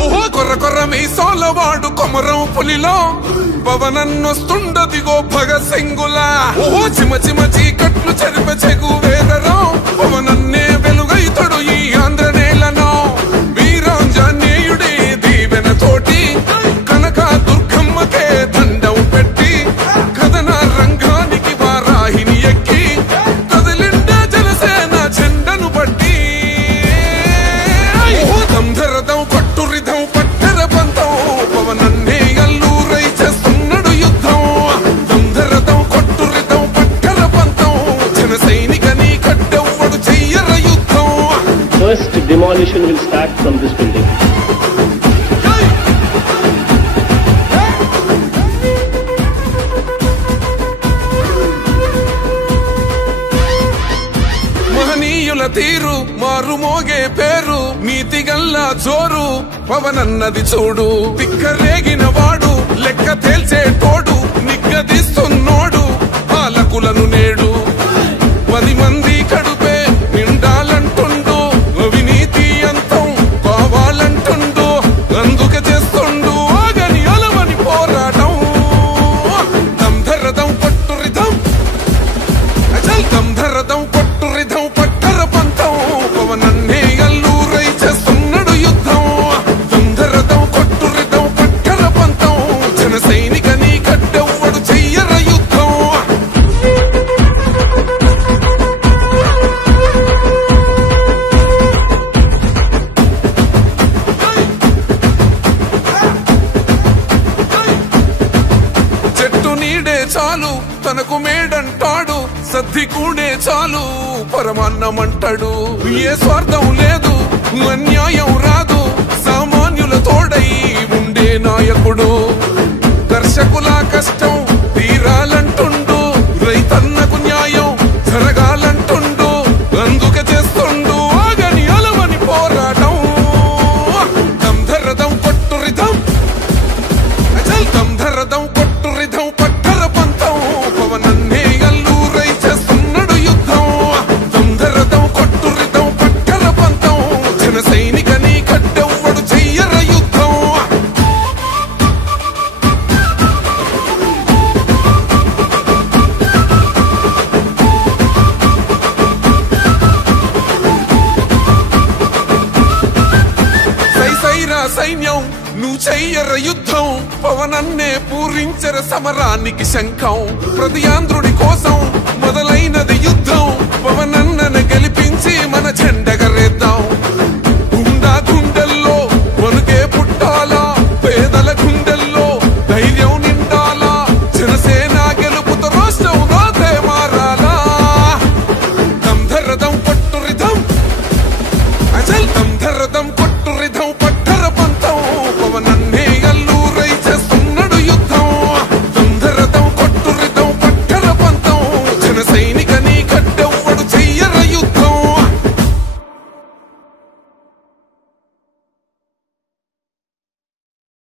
ఓహో కొర్ర కొర్ర మీసోలవాడు కొమరం పులిలో పవనన్నొస్తుండదిగో భగత్ సింగులా ఓహో చిమ చిమ చీకట్లు చెరిప చెగు వేదరో పవనన్నే వెలుగైతడు ఈ ఆంధ్ర నేలను వీరాంజనేయుడి దీవెన తోటి కనక దుర్గమ్మకే దండం పెట్టి కథన రంగానికి వారాహిని ఎక్కి కదిలిండ జనసేన జెండను బట్టి దంధరదం కొట్టురిదం పట్టర పంతం పవనన్నే అల్లూరై చేస్తున్నాడు యుద్ధం దంధరదం కొట్టురిదం పట్టర పంతం జన సైనికని కట్టెవ్వడు చెయ్యర యుద్ధం. First demolition will start from this building. మహనీయుల తీరు మారుమోగే పేరు నీతిగల్లా జోరు పవనన్నది చూడు తిక్కరేగిన వాడు లెక్క తేల్చేటోడు నిగ్గదీస్తున్నోడు పాలకులను నేడు 10 మంది కడుపే నిండాలంటుండు అవినీతి అంతం కావాలంటుండు అందుకే చేస్తుండు ఆగని అలవని పోరాటం దంధరదం కొట్టురిదం అజల్ దంధరదం కొట్టురిదం పట్టర పంతం పవనన్నే అల్లూరై చేస్తున్నాడు యుద్ధం దంధరదం కొట్టురిదం పట్టర పంతం జన సైనికని కట్టెవ్వడు చెయ్యర యుద్ధం. చెట్టు నీడే చాలు తనకు మేడంటాడు సద్ది కూడే చాలు పరమాన్నమంటాడు ఏ స్వార్థం లేదు అన్యాయం రాదు సామాన్యుల తోడై ఉండే నాయకుడు దర్శకుల కష్టం తీరాలంటుండు రైతన్నకు న్యాయం జరగాలంటుండు అందుకే చేస్తుండు ఆగని అలవని పోరాటం దంధరదం కొట్టురిదం అజల్ దంధరదం కొట్టురిదం పట్టర పంతం పవనన్నే అల్లూరై చేస్తున్నాడు యుద్ధం దంధరదం కొట్టురిదం పట్టర పంతం జన సైనికని కట్టెవ్వడు చెయ్యర యుద్ధం. సైసైరా సైన్యం నువ్వు చెయ్యర యుద్ధం పవనన్నే పూరించర సమరానికి శంఖం ప్రతి ఆంధ్రుడి కోసం మొదలైనది యుద్ధం పవనన్నను గెలిపించి మన జెండగా